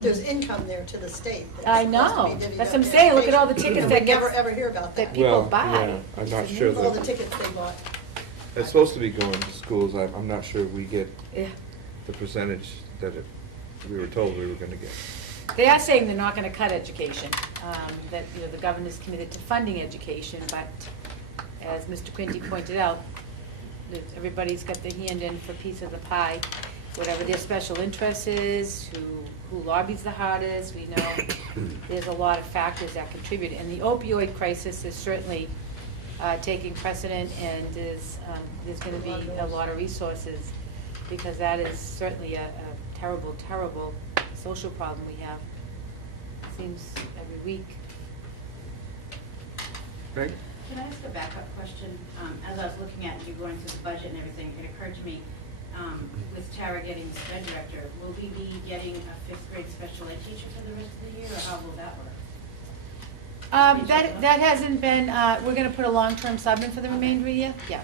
There's income there to the state. I know. That's what I'm saying. Look at all the tickets We that never ever hear about that. people buy. Yeah, I'm not sure All the that, tickets they bought. it's supposed to be going to schools, I'm not sure we get Yeah. the percentage that we were told we were gonna get. They are saying they're not gonna cut education, that, the governor's committed to funding education, but as Mr. Quinty pointed out, that everybody's got their hand in for a piece of the pie, whatever their special interest is, who lobbies the hardest. We know there's a lot of factors that contribute, and the opioid crisis is certainly taking precedent, and there's gonna be a lot of resources, because that is certainly a terrible, terrible social problem we have. Seems every week. Right? Can I ask a backup question? As I was looking at you going through the budget and everything, it occurred to me, with Tara getting the SPED director, will we be getting a 5th grade special ed teacher for the rest of the year, or how will that work? That hasn't been, we're gonna put a long-term sub in for the remainder of the year? Yeah.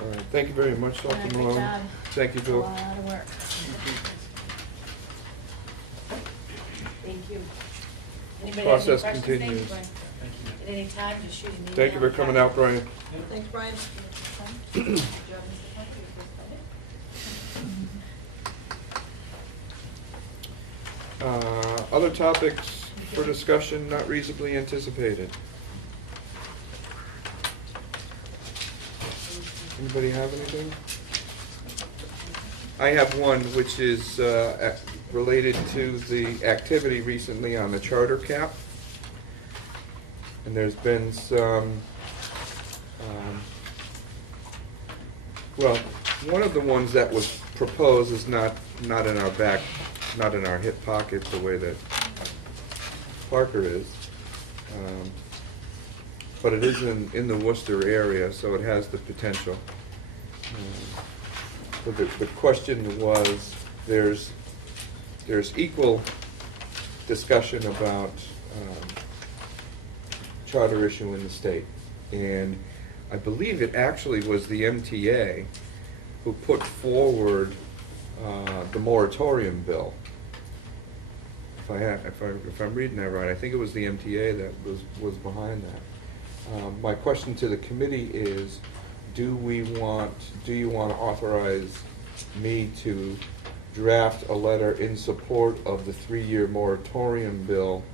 All right, thank you very much, Dr. Great Malone. job. Thank you, A Bill. lot of work. Thank you. Anybody have any Process questions? continues. Thank you, Brian. At any time, just shoot an email. Thank you for coming out, Brian. Thanks, Brian. Good job, Mr. Puckett, your first budget. Other topics for discussion not reasonably anticipated. Anybody have anything? I have one, which is related to the activity recently on the charter cap. And there's been some, well, one of the ones that was proposed is not in our back, not in our hip pocket the way that Parker is. But it is in the Worcester area, so it has the potential. So the question was, there's equal discussion about charter issue in the state. And I believe it actually was the MTA who put forward the moratorium bill. If I'm reading that right, I think it was the MTA that was behind that. My question to the committee is, do you want to authorize me to draft a letter in support of the 3-year moratorium bill,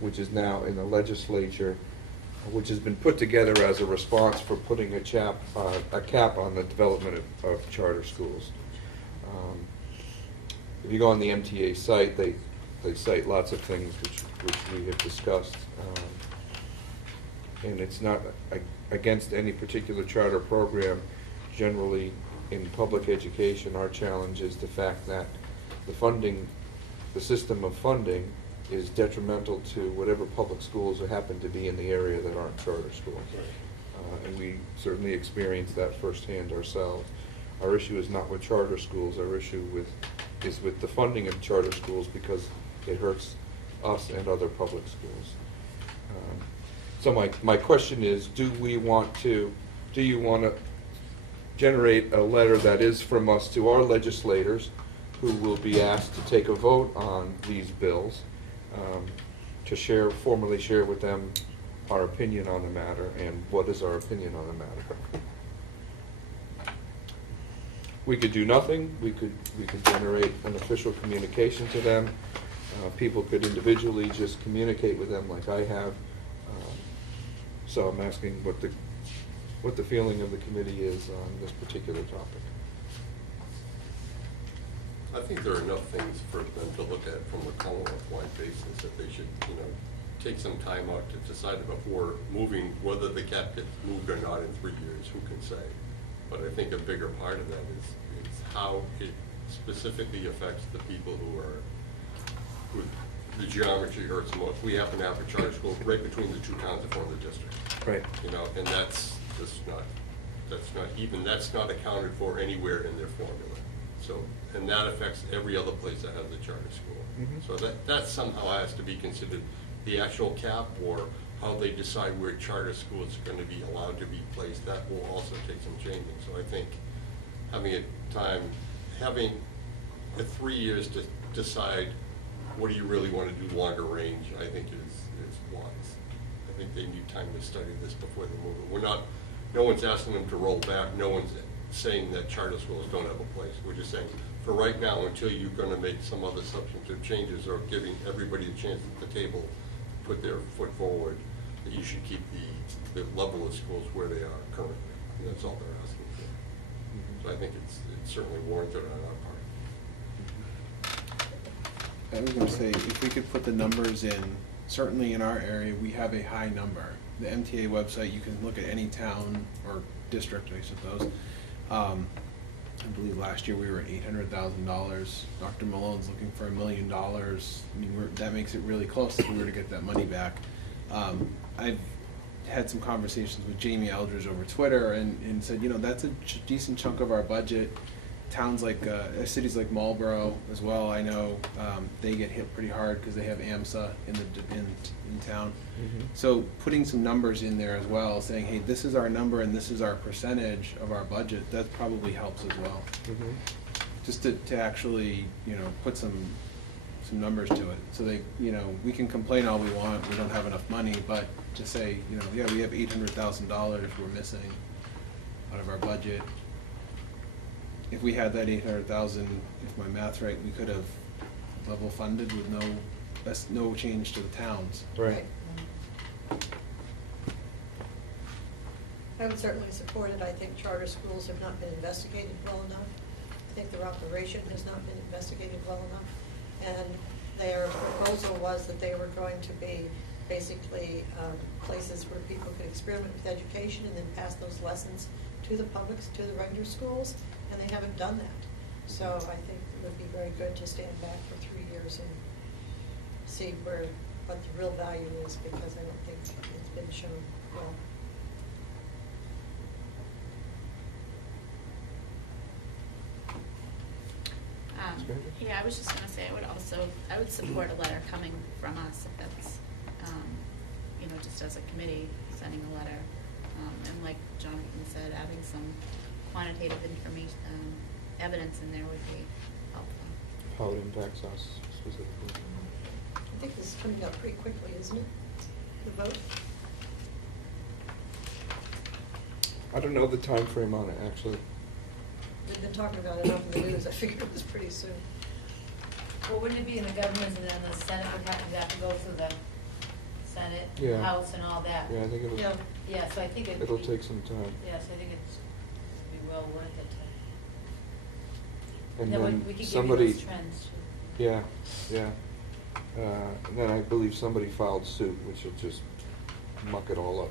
which is now in the legislature, which has been put together as a response for putting a cap on the development of charter schools? If you go on the MTA site, they cite lots of things which we have discussed. And it's not against any particular charter program. Generally, in public education, our challenge is the fact that the system of funding is detrimental to whatever public schools that happen to be in the area that aren't charter schools. And we certainly experience that firsthand ourselves. Our issue is not with charter schools. Our issue is with the funding of charter schools, because it hurts us and other public schools. So my question is, do you want to generate a letter that is from us to our legislators, who will be asked to take a vote on these bills, to formally share with them our opinion on the matter, and what is our opinion on the matter? We could do nothing. We could generate an official communication to them. People could individually just communicate with them like I have. So I'm asking what the feeling of the committee is on this particular topic. I think there are enough things for them to look at from a Commonwealth-wide basis that they should, take some time out to decide before moving, whether the cap gets moved or not in 3 years, who can say? But I think a bigger part of that is how it specifically affects the people who the geometry hurts most. We happen to have a charter school right between the 2 towns that form the district. Right. And that's not accounted for anywhere in their formula. So, and that affects every other place that has a charter school. Mm-hmm. So that somehow has to be considered the actual cap or how they decide where charter schools are going to be allowed to be placed, that will also take some changing. So I think having the 3 years to decide what do you really want to do longer range, I think is wise. I think they need time to study this before they move it. No one's asking them to roll back. No one's saying that charter schools don't have a place. We're just saying, for right now, until you're going to make some other substantive changes or giving everybody a chance at the table to put their foot forward, that you should keep the level of schools where they are currently. And that's all they're asking for. So I think it's certainly warranted on our part. I was going to say, if we could put the numbers in, certainly in our area, we have a high number. The MTA website, you can look at any town or district, I suppose. I believe last year we were at $800,000. Dr. Malone's looking for $1 million. I mean, that makes it really close if we were to get that money back. I've had some conversations with Jamie Eldridge over Twitter and said, you know, that's a decent chunk of our budget. Towns like, cities like Marlboro as well, I know, they get hit pretty hard because they have AMSA in town. Mhm. So putting some numbers in there as well, saying, hey, this is our number and this is our percentage of our budget, that probably helps as well. Mhm. Just to actually, you know, put some numbers to it. So they, you know, we can complain all we want, we don't have enough money, but to say, you know, yeah, we have $800,000 we're missing out of our budget. If we had that 800,000, if my math's right, we could have level funded with no change to the towns. Right. I would certainly support it. I think charter schools have not been investigated well enough. I think their operation has not been investigated well enough. And their proposal was that they were going to be basically places where people could experiment with education and then pass those lessons to the publics, to the regular schools, and they haven't done that. So I think it would be very good to stand back for 3 years and see what the real value is, because I don't think it's been shown well. Yeah, I was just gonna say, I would support a letter coming from us if that's, you know, just as a committee, sending a letter. And like Jonathan said, adding some quantitative information, evidence in there would be helpful. How it impacts us specifically. I think this is coming up pretty quickly, isn't it? The vote? I don't know the time frame on it, actually. They've been talking about it up in the news. I figured it was pretty soon. Well, wouldn't it be in the government and then the Senate would have to go through the Senate, Yeah. House and all that? Yeah, I think Yeah. Yeah, so I think it'll take some time. Yes, I think it's be well worth it to. And we then could give you somebody, those trends too. yeah, yeah. And then I believe somebody filed suit, which will just muck it all up.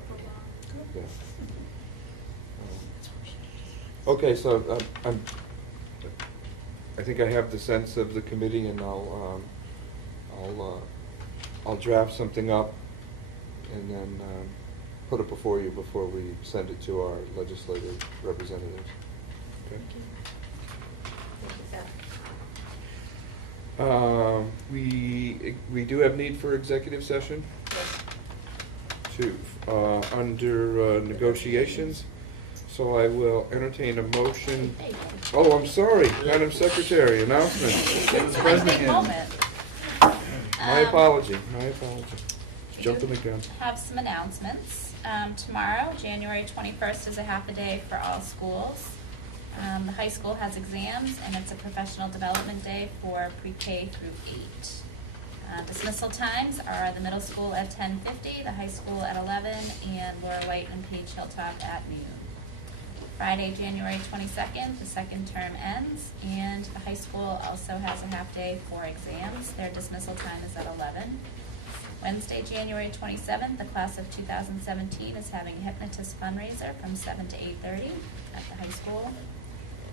Yeah. Okay, so I think I have the sense of the committee, and I'll draft something up and then put it before you before we send it to our legislative representatives. Okay. Thank you, Pat. We do have need for executive session. Yes. Under negotiations. So I will entertain a motion. Oh, I'm sorry, Madam Secretary, announcement. Mr. President. My apology. Jumping the gun. Have some announcements. Tomorrow, January 21st, is a half a day for all schools. The high school has exams, and it's a professional development day for pre-K through 8. Dismissal times are the middle school at 10:50, the high school at 11, and Laura White and Paige Hilltop at noon. Friday, January 22nd, the second term ends, and the high school also has a half day for exams. Their dismissal time is at 11. Wednesday, January 27th, the class of 2017 is having a hypnotist fundraiser from 7 to 8:30 at the high school.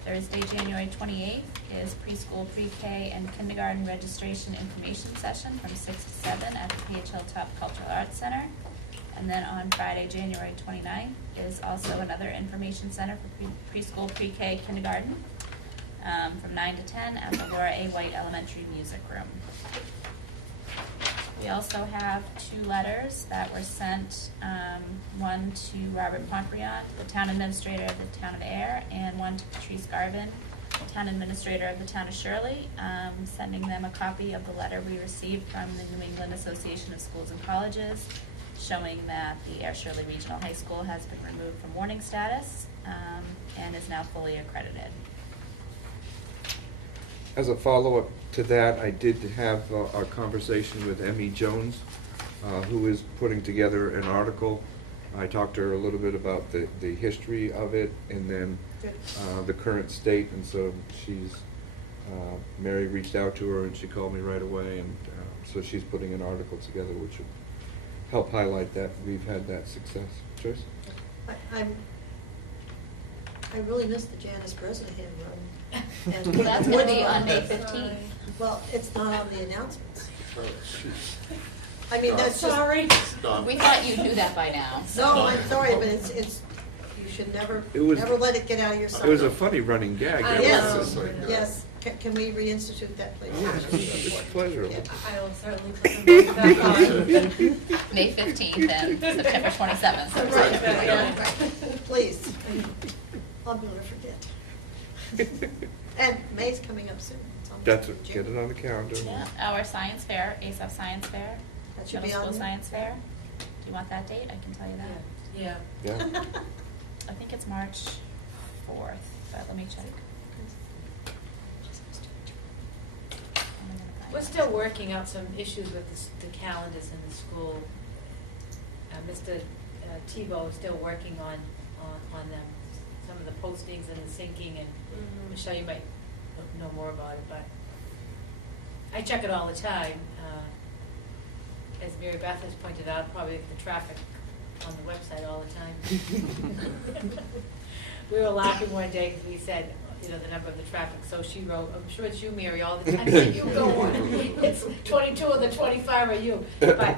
Thursday, January 28th is preschool, pre-K, and kindergarten registration information session from 6 to 7 at the Paige Hilltop Cultural Arts Center. And then on Friday, January 29th, is also another information center for preschool, pre-K, kindergarten from 9 to 10 at the Laura A. White Elementary Music Room. We also have 2 letters that were sent, one to Robert Pompriant, the town administrator of the town of Air, and one to Patrice Garvin, town administrator of the town of Shirley, sending them a copy of the letter we received from the New England Association of Schools and Colleges, showing that the Air Shirley Regional High School has been removed from warning status, and is now fully accredited. As a follow-up to that, I did have a conversation with Emmy Jones, who is putting together an article. I talked to her a little bit about the history of it and then Good. the current state, and so Mary reached out to her and she called me right away, and so she's putting an article together which will help highlight that we've had that success. Joyce? I really miss the Janice Bresnahan run. And That's gonna be on May 15th. Well, it's not on the announcements. Oh, jeez. I mean, that's just. Sorry. Stop. We thought you knew that by now. No, I'm sorry, but it's, you should never let it get out of your sight. It was a funny running gag. Yes, Yes. yes. Can we reinstitute that, please? Yes, it's pleasurable. Yeah. I will certainly put them back on. May 15th and September 27th. Right, Yeah. right. Please. I'll never forget. And May's coming up soon. It's almost That's June. it. Get it on the calendar. Yeah, our science fair, ASF Science Fair, That should middle be on school there. science fair. Do you want that date? I can tell you that. Yeah. Yeah. I think it's March 4th, but let me check. We're still working out some issues with the calendars in the school. Mr. Tebow is still working on them, some of the postings and the syncing, and Michelle, you might know more about it, but I check it all the time. As Mary Beth has pointed out, probably the traffic on the website all the time. We were laughing one day because we said, the number of the traffic, so she wrote, I'm sure it's you, Mary, all the time. I said, you go on. It's 22 of the 25 are you. But,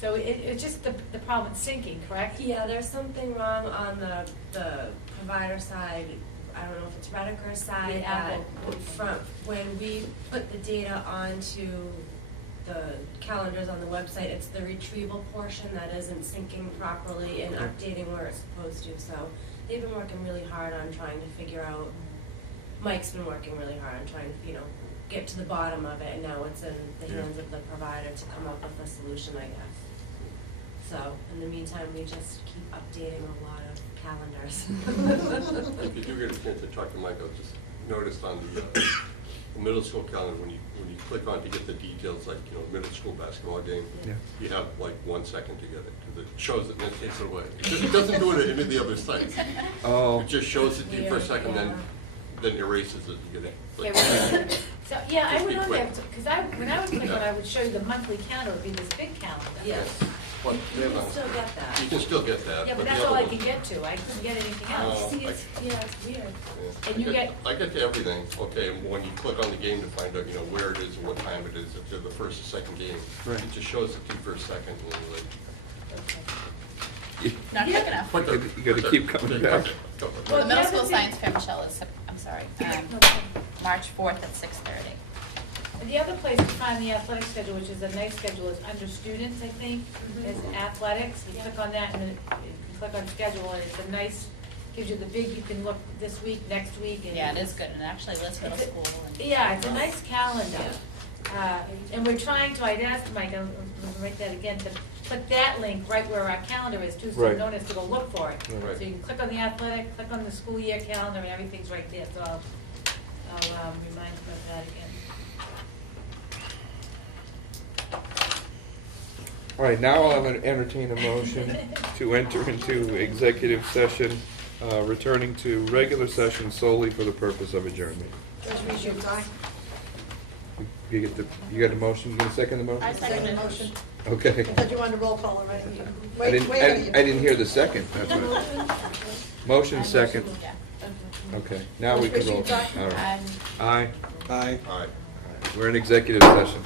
so it's just the problem with syncing, correct? Yeah, there's something wrong on the provider side. I don't know if it's Redeker's side. The Apple. From when we put the data onto the calendars on the website, it's the retrieval portion that isn't syncing properly and updating where it's supposed to. So they've been working really hard on trying to figure out. Mike's been working really hard on trying to, get to the bottom of it, and now it's in the hands of the provider to come up with a solution, I guess. So, in the meantime, we just keep updating a lot of calendars. If you do get a chance to talk to Mike, I just noticed on the middle school calendar, when you click on to get the details, like, middle school basketball game, Yeah. you have like 1 second to get it, because it shows it and then it takes it away. It doesn't do it at any of the other sites. Oh. It just shows it to you for a second, Yeah. then erases it, you get it. Okay, Like, well, so, yeah, I Just went be on there, quick. because when I would click on, I would show you the monthly calendar, it would be this big calendar. Yes. But, You can still get that. You can still get that. Yeah, but the that's other all I one- could get to, I couldn't get anything Oh. else. See, it's weird. Yeah. And you I get to everything, okay, and when you click on the game to find out, where it is and what time it is, if they're the first or second game, Right. it just shows it to you for a second, and then you're like. Not quick enough. quicker, You gotta quicker, keep coming quicker, back. quicker. The Well, middle the school other thing- science fair, Michelle, is, I'm sorry, March 4th at 6:30. And the other place to find the athletic schedule, which is a nice schedule, is under students, I think, is athletics. You click on that and then you click on schedule, and it's a nice, gives you the big, you can look this week, next week. And Yeah, it is good, and it actually lists middle It's a- school. and- Yeah, it's a nice calendar. And we're trying to, I'd asked Mike, I'll write that again, to put that link right where our calendar is too, so you Right. don't have to go look for it. Right. So you can click on the athletic, click on the school year calendar, and everything's right there, so I'll remind you of that again. All right, now I'll entertain a motion to enter into executive session, returning to regular session solely for the purpose of adjournment. Judge Reed, aye. You got a motion, you gonna second the motion? I second Second it. motion. Okay. I thought you wanted a roll call already. I Wait, didn't, wait a minute. I didn't hear the second, that's what. Motion second, Yeah. okay, now we can roll. Judge Reed, All right. Um, Aye. Aye. All right. We're in executive session.